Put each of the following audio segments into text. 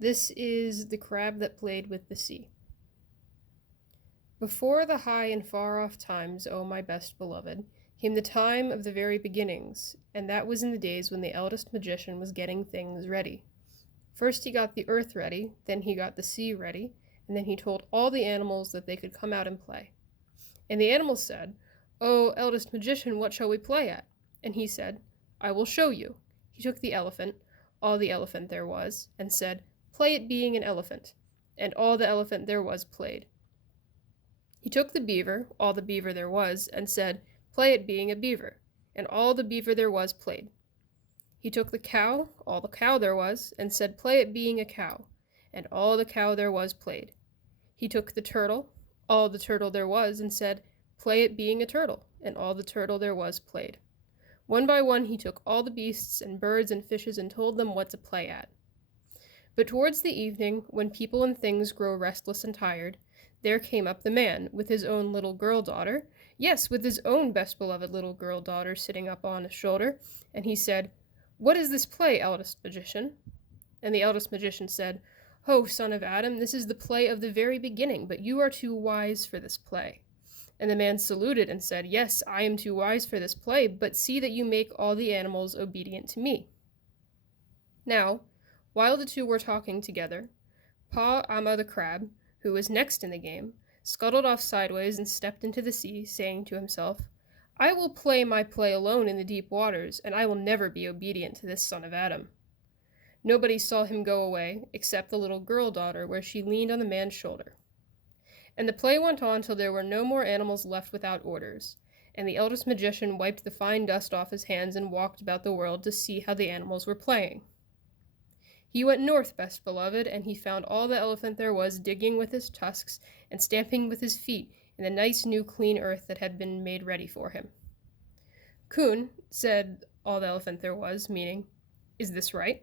This is the crab that played with the sea. Before the high and far-off times, O my best beloved, came the time of the very beginnings, and that was in the days when the eldest magician was getting things ready. First he got the earth ready, then he got the sea ready, and then he told all the animals that they could come out and play. And the animals said, "O eldest magician, what shall we play at?" And he said, "I will show you." He took the elephant, all the elephant there was, and said, "Play at being an elephant." And all the elephant there was played. He took the beaver, all the beaver there was, and said, "Play at being a beaver." And all the beaver there was played. He took the cow, all the cow there was, and said, "Play at being a cow." And all the cow there was played. He took the turtle, all the turtle there was, and said, "Play at being a turtle." And all the turtle there was played. One by one he took all the beasts and birds and fishes and told them what to play at. But towards the evening, when people and things grow restless and tired, there came up the man, with his own little girl-daughter, yes, with his own best-beloved little girl-daughter sitting up on his shoulder, and he said, "What is this play, eldest magician?" And the eldest magician said, "Ho, son of Adam, this is the play of the very beginning, but you are too wise for this play." And the man saluted and said, "Yes, I am too wise for this play, but see that you make all the animals obedient to me." Now, while the two were talking together, Pa Amma the crab, who was next in the game, scuttled off sideways and stepped into the sea, saying to himself, "I will play my play alone in the deep waters, and I will never be obedient to this son of Adam." Nobody saw him go away, except the little girl-daughter, where she leaned on the man's shoulder. And the play went on till there were no more animals left without orders, and the eldest magician wiped the fine dust off his hands and walked about the world to see how the animals were playing. He went north, best beloved, and he found all the elephant there was digging with his tusks and stamping with his feet in the nice new clean earth that had been made ready for him. "Coon," said all the elephant there was, meaning, "Is this right?"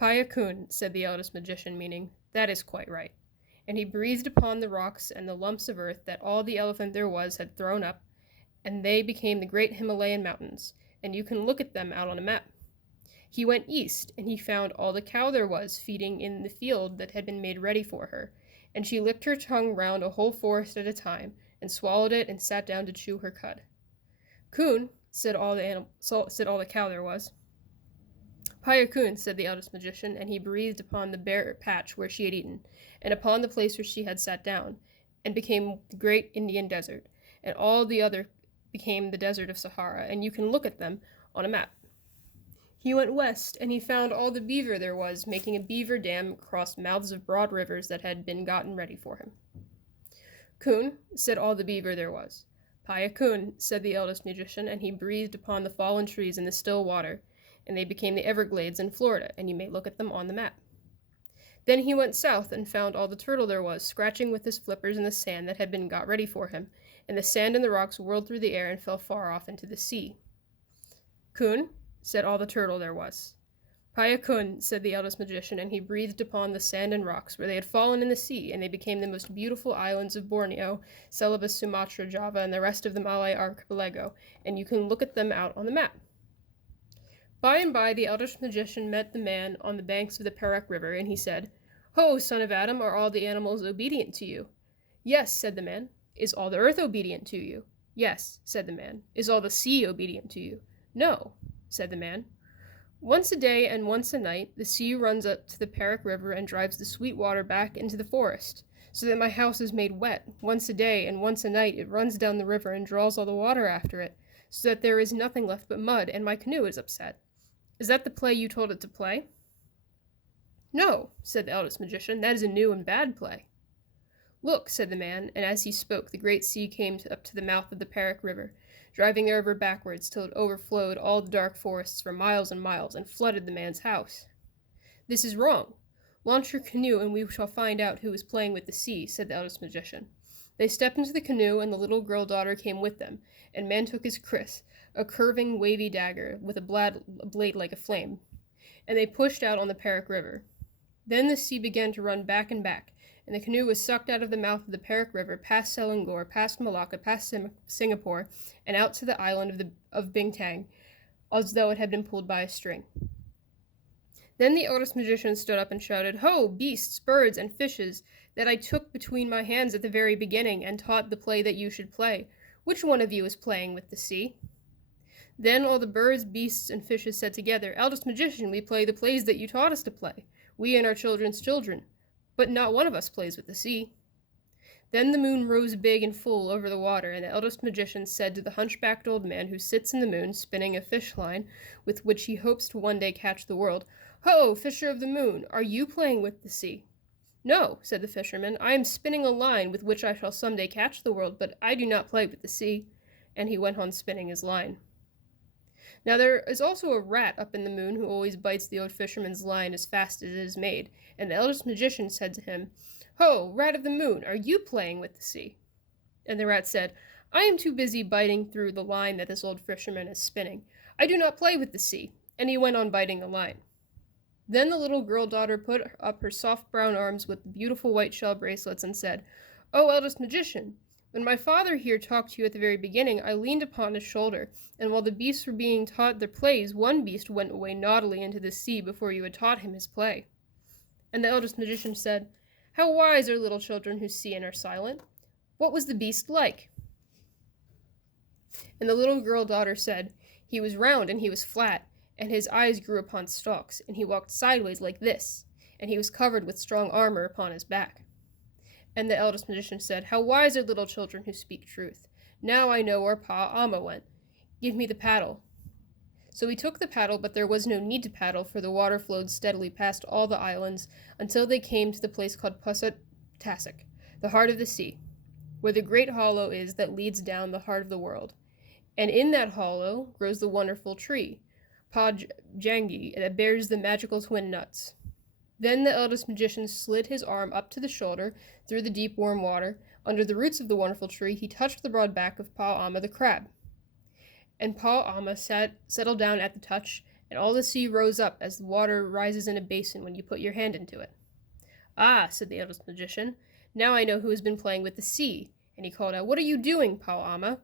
"Paya Coon," said the eldest magician, meaning, "That is quite right." And he breathed upon the rocks and the lumps of earth that all the elephant there was had thrown up, and they became the great Himalayan mountains, and you can look at them out on a map. He went east, and he found all the cow there was feeding in the field that had been made ready for her, and she licked her tongue round a whole forest at a time, and swallowed it and sat down to chew her cud. "Coon," said all the cow there was. "Paya Coon," said the eldest magician, and he breathed upon the bare patch where she had eaten, and upon the place where she had sat down, and became the great Indian desert, and all the other became the desert of Sahara, and you can look at them on a map. He went west, and he found all the beaver there was, making a beaver dam across mouths of broad rivers that had been gotten ready for him. "Coon," said all the beaver there was. "Paya Coon," said the eldest magician, and he breathed upon the fallen trees in the still water, and they became the Everglades in Florida, and you may look at them on the map. Then he went south and found all the turtle there was, scratching with his flippers in the sand that had been got ready for him, and the sand and the rocks whirled through the air and fell far off into the sea. "Coon," said all the turtle there was. "Paya Coon," said the eldest magician, and he breathed upon the sand and rocks, where they had fallen in the sea, and they became the most beautiful islands of Borneo, Celebes, Sumatra, Java, and the rest of the Malay archipelago, and you can look at them out on the map. By and by the eldest magician met the man on the banks of the Perak River, and he said, "Ho, son of Adam, are all the animals obedient to you?" "Yes," said the man. "Is all the earth obedient to you?" "Yes," said the man. "Is all the sea obedient to you?" "No," said the man. "Once a day and once a night the sea runs up to the Perak River and drives the sweet water back into the forest, so that my house is made wet. Once a day and once a night it runs down the river and draws all the water after it, so that there is nothing left but mud, and my canoe is upset. Is that the play you told it to play?" "No," said the eldest magician, "that is a new and bad play." "Look," said the man, and as he spoke the great sea came up to the mouth of the Perak River, driving the river backwards till it overflowed all the dark forests for miles and miles, and flooded the man's house. "This is wrong. Launch your canoe, and we shall find out who is playing with the sea," said the eldest magician. They stepped into the canoe, and the little girl-daughter came with them, and man took his kris, a curving, wavy dagger, with a blade like a flame, and they pushed out on the Perak River. Then the sea began to run back and back, and the canoe was sucked out of the mouth of the Perak River, past Selangor, past Malacca, past Singapore, and out to the island of Bintang, as though it had been pulled by a string. Then the eldest magician stood up and shouted, "Ho, beasts, birds, and fishes, that I took between my hands at the very beginning, and taught the play that you should play. Which one of you is playing with the sea?" Then all the birds, beasts, and fishes said together, "Eldest magician, we play the plays that you taught us to play, we and our children's children, but not one of us plays with the sea." Then the moon rose big and full over the water, and the eldest magician said to the hunchbacked old man who sits in the moon, spinning a fish line with which he hopes to one day catch the world, "Ho, fisher of the moon, are you playing with the sea?" "No," said the fisherman, "I am spinning a line with which I shall some day catch the world, but I do not play with the sea." And he went on spinning his line. Now there is also a rat up in the moon who always bites the old fisherman's line as fast as it is made, and the eldest magician said to him, "Ho, rat of the moon, are you playing with the sea?" And the rat said, "I am too busy biting through the line that this old fisherman is spinning. I do not play with the sea." And he went on biting the line. Then the little girl daughter put up her soft brown arms with the beautiful white shell bracelets and said, "O eldest magician, when my father here talked to you at the very beginning, I leaned upon his shoulder, and while the beasts were being taught their plays, one beast went away naughtily into the sea before you had taught him his play." And the eldest magician said, "How wise are little children who see and are silent. What was the beast like?" And the little girl daughter said, "He was round and he was flat, and his eyes grew upon stalks, and he walked sideways like this, and he was covered with strong armor upon his back." And the eldest magician said, "How wise are little children who speak truth. Now I know where Pa Amma went. Give me the paddle." So he took the paddle, but there was no need to paddle, for the water flowed steadily past all the islands until they came to the place called Pusat Tasik, the heart of the sea, where the great hollow is that leads down the heart of the world. And in that hollow grows the wonderful tree, Pa Jangi, that bears the magical twin nuts. Then the eldest magician slid his arm up to the shoulder through the deep warm water. Under the roots of the wonderful tree he touched the broad back of Pa Amma the crab. And Pa Amma settled down at the touch, and all the sea rose up as the water rises in a basin when you put your hand into it. "Ah," said the eldest magician, "now I know who has been playing with the sea." And he called out, "What are you doing, Pa Amma?"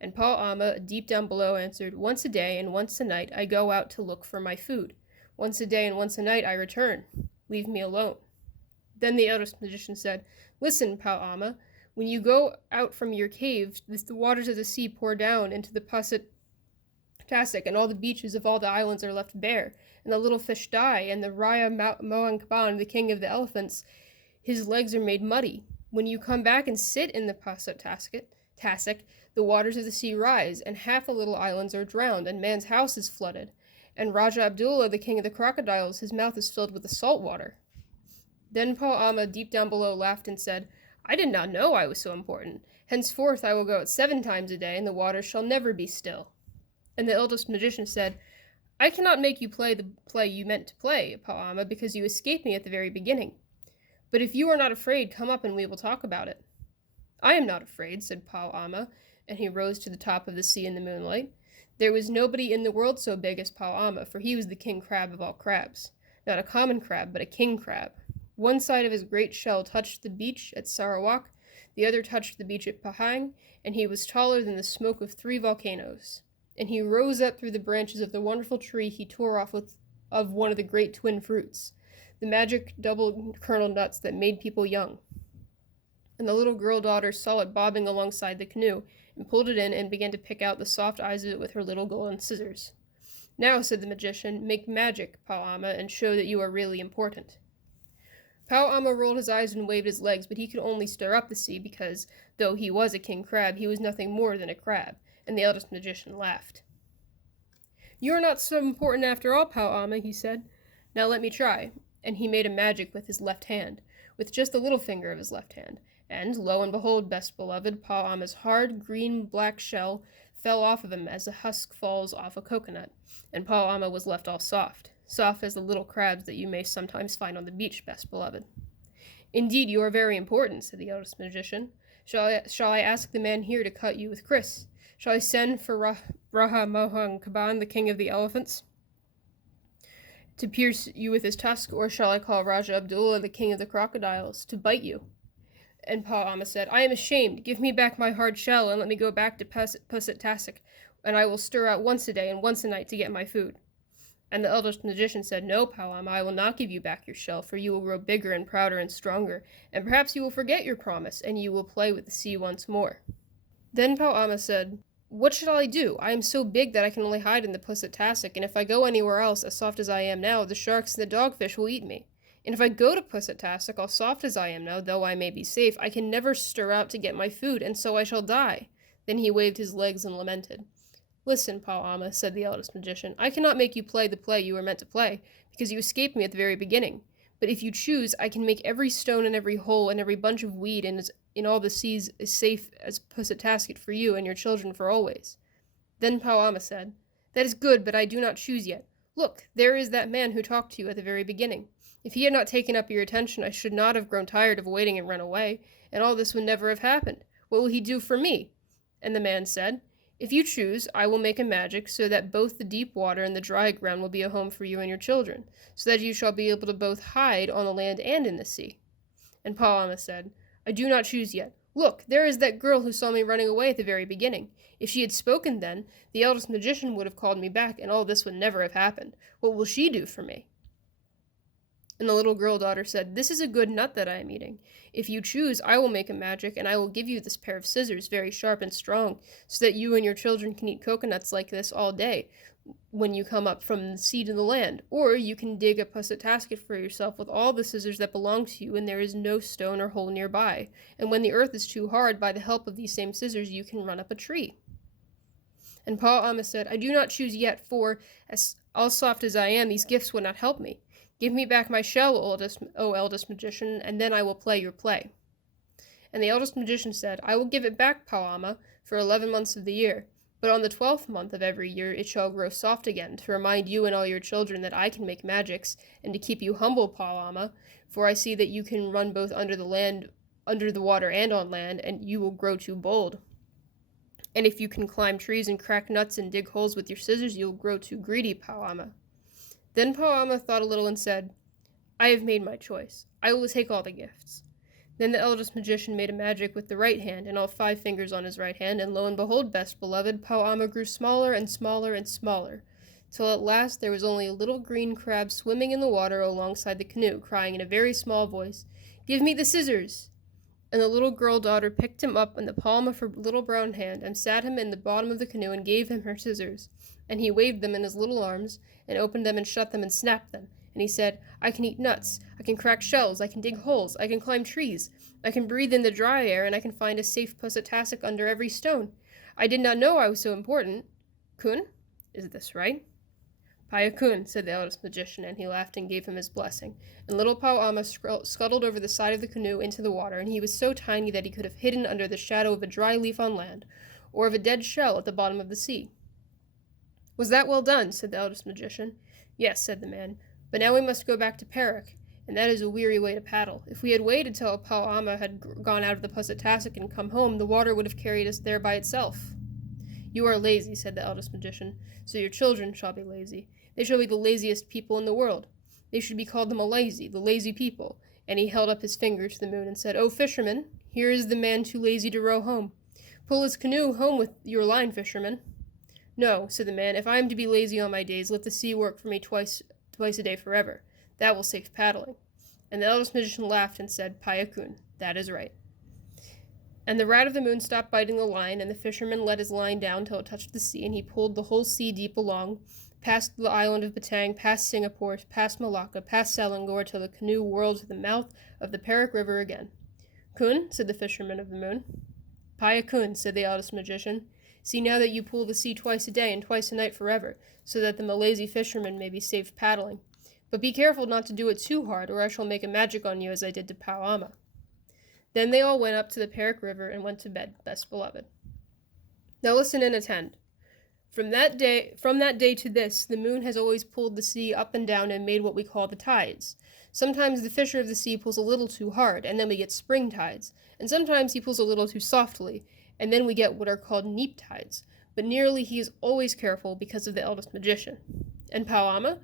And Pa Amma, deep down below, answered, "Once a day and once a night I go out to look for my food. Once a day and once a night I return. Leave me alone." Then the eldest magician said, "Listen, Pa Amma, when you go out from your cave, the waters of the sea pour down into the Pusat Tasik, and all the beaches of all the islands are left bare, and the little fish die, and the Raya Moangkaban, the king of the elephants, his legs are made muddy. When you come back and sit in the Pusat Tasik, the waters of the sea rise, and half the little islands are drowned, and man's house is flooded. And Raja Abdullah, the king of the crocodiles, his mouth is filled with the salt water." Then Pa Amma, deep down below, laughed and said, "I did not know I was so important. Henceforth I will go out 7 times a day, and the waters shall never be still." And the eldest magician said, "I cannot make you play the play you meant to play, Pa Amma, because you escaped me at the very beginning. But if you are not afraid, come up and we will talk about it." "I am not afraid," said Pa Amma, and he rose to the top of the sea in the moonlight. There was nobody in the world so big as Pa Amma, for he was the king crab of all crabs. Not a common crab, but a king crab. One side of his great shell touched the beach at Sarawak, the other touched the beach at Pahang, and he was taller than the smoke of 3 volcanoes. And he rose up through the branches of the wonderful tree he tore off of one of the great twin fruits, the magic double kernel nuts that made people young. And the little girl daughter saw it bobbing alongside the canoe, and pulled it in and began to pick out the soft eyes of it with her little golden scissors. "Now," said the magician, "make magic, Pa Amma, and show that you are really important." Pa Amma rolled his eyes and waved his legs, but he could only stir up the sea because, though he was a king crab, he was nothing more than a crab, and the eldest magician laughed. "You are not so important after all, Pa Amma," he said. "Now let me try." And he made a magic with his left hand, with just the little finger of his left hand. And, lo and behold, best beloved, Pa Amma's hard, green-black shell fell off of him as a husk falls off a coconut, and Pa Amma was left all soft as the little crabs that you may sometimes find on the beach, best beloved. "Indeed, you are very important," said the eldest magician. Shall I ask the man here to cut you with Chris? Shall I send for Raha Mohang Kaban, the king of the elephants, to pierce you with his tusk, or shall I call Raja Abdullah, the king of the crocodiles, to bite you?" And Pa Amma said, "I am ashamed. Give me back my hard shell, and let me go back to Pusat Tasik, and I will stir out once a day and once a night to get my food." And the eldest magician said, "No, Pawama, I will not give you back your shell, for you will grow bigger and prouder and stronger, and perhaps you will forget your promise, and you will play with the sea once more." Then Pawama said, "What shall I do? I am so big that I can only hide in the Pusat-tastic, and if I go anywhere else, as soft as I am now, the sharks and the dogfish will eat me. And if I go to Pusat-tastic, all soft as I am now, though I may be safe, I can never stir out to get my food, and so I shall die." Then he waved his legs and lamented. "Listen, Pawama," said the eldest magician, "I cannot make you play the play you were meant to play, because you escaped me at the very beginning. But if you choose, I can make every stone and every hole and every bunch of weed in all the seas as safe as Pusat-tasket for you and your children for always." Then Pawama said, "That is good, but I do not choose yet. Look, there is that man who talked to you at the very beginning. If he had not taken up your attention, I should not have grown tired of waiting and run away, and all this would never have happened. What will he do for me?" And the man said, "If you choose, I will make a magic so that both the deep water and the dry ground will be a home for you and your children, so that you shall be able to both hide on the land and in the sea." And Pawama said, "I do not choose yet. Look, there is that girl who saw me running away at the very beginning. If she had spoken then, the eldest magician would have called me back, and all this would never have happened. What will she do for me?" And the little girl daughter said, "This is a good nut that I am eating. If you choose, I will make a magic, and I will give you this pair of scissors, very sharp and strong, so that you and your children can eat coconuts like this all day when you come up from the sea to the land. Or you can dig a Pusat-tasket for yourself with all the scissors that belong to you, and there is no stone or hole nearby. And when the earth is too hard, by the help of these same scissors, you can run up a tree." And Pawama said, "I do not choose yet, for, as all soft as I am, these gifts would not help me. Give me back my shell, O eldest magician, and then I will play your play." And the eldest magician said, "I will give it back, Pawama, for 11 months of the year. But on the 12th month of every year it shall grow soft again, to remind you and all your children that I can make magics, and to keep you humble, Pawama, for I see that you can run both under the water and on land, and you will grow too bold. And if you can climb trees and crack nuts and dig holes with your scissors, you'll grow too greedy, Pawama." Then Pawama thought a little and said, "I have made my choice. I will take all the gifts." Then the eldest magician made a magic with the right hand and all 5 fingers on his right hand, and lo and behold, best beloved, Pawama grew smaller and smaller and smaller, till at last there was only a little green crab swimming in the water alongside the canoe, crying in a very small voice, "Give me the scissors!" And the little girl daughter picked him up in the palm of her little brown hand, and sat him in the bottom of the canoe, and gave him her scissors. And he waved them in his little arms, and opened them and shut them and snapped them. And he said, "I can eat nuts, I can crack shells, I can dig holes, I can climb trees, I can breathe in the dry air, and I can find a safe Pusat-tastic under every stone. I did not know I was so important. Kun, is this right?" "Paya Kun," said the eldest magician, and he laughed and gave him his blessing. And little Pawama scuttled over the side of the canoe into the water, and he was so tiny that he could have hidden under the shadow of a dry leaf on land, or of a dead shell at the bottom of the sea. "Was that well done?" said the eldest magician. "Yes," said the man, "but now we must go back to Perak, and that is a weary way to paddle. If we had waited till Pawama had gone out of the Pusat-tastic and come home, the water would have carried us there by itself." "You are lazy," said the eldest magician, "so your children shall be lazy. They shall be the laziest people in the world. They should be called the Malazi, the lazy people." And he held up his finger to the moon and said, "O fisherman, here is the man too lazy to row home. Pull his canoe home with your line, fisherman." "No," said the man, "if I am to be lazy on my days, let the sea work for me twice a day forever. That will save paddling." And the eldest magician laughed and said, "Paya Kun, that is right." And the rat of the moon stopped biting the line, and the fisherman let his line down till it touched the sea, and he pulled the whole sea deep along, past the island of Batang, past Singapore, past Malacca, past Selangor, till the canoe whirled to the mouth of the Perak River again. "Kun," said the fisherman of the moon. "Paya Kun," said the eldest magician, "see now that you pull the sea twice a day and twice a night forever, so that the Malazi fisherman may be safe paddling. But be careful not to do it too hard, or I shall make a magic on you as I did to Pawama." Then they all went up to the Perak River and went to bed, best beloved. Now listen and attend. From that day to this, the moon has always pulled the sea up and down and made what we call the tides. Sometimes the fisher of the sea pulls a little too hard, and then we get spring tides, and sometimes he pulls a little too softly, and then we get what are called neap tides. But nearly he is always careful because of the eldest magician. And Pawama,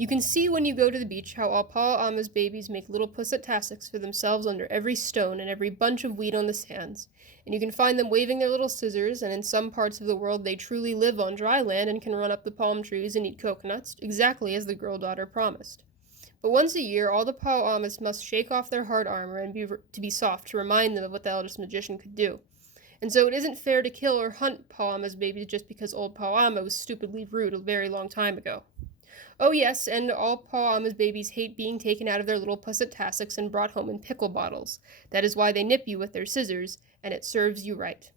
You can see when you go to the beach how all Paul Amma's babies make little pussetassics for themselves under every stone and every bunch of weed on the sands, and you can find them waving their little scissors, and in some parts of the world they truly live on dry land and can run up the palm trees and eat coconuts, exactly as the girl daughter promised. But once a year, all the Pau'amas must shake off their hard armor and be soft to remind them of what the eldest magician could do. And so it isn't fair to kill or hunt Pau'ama's babies just because old Pau'ama was stupidly rude a very long time ago. Oh yes, and all Pau'ama's babies hate being taken out of their little pussetassics and brought home in pickle bottles. That is why they nip you with their scissors, and it serves you right.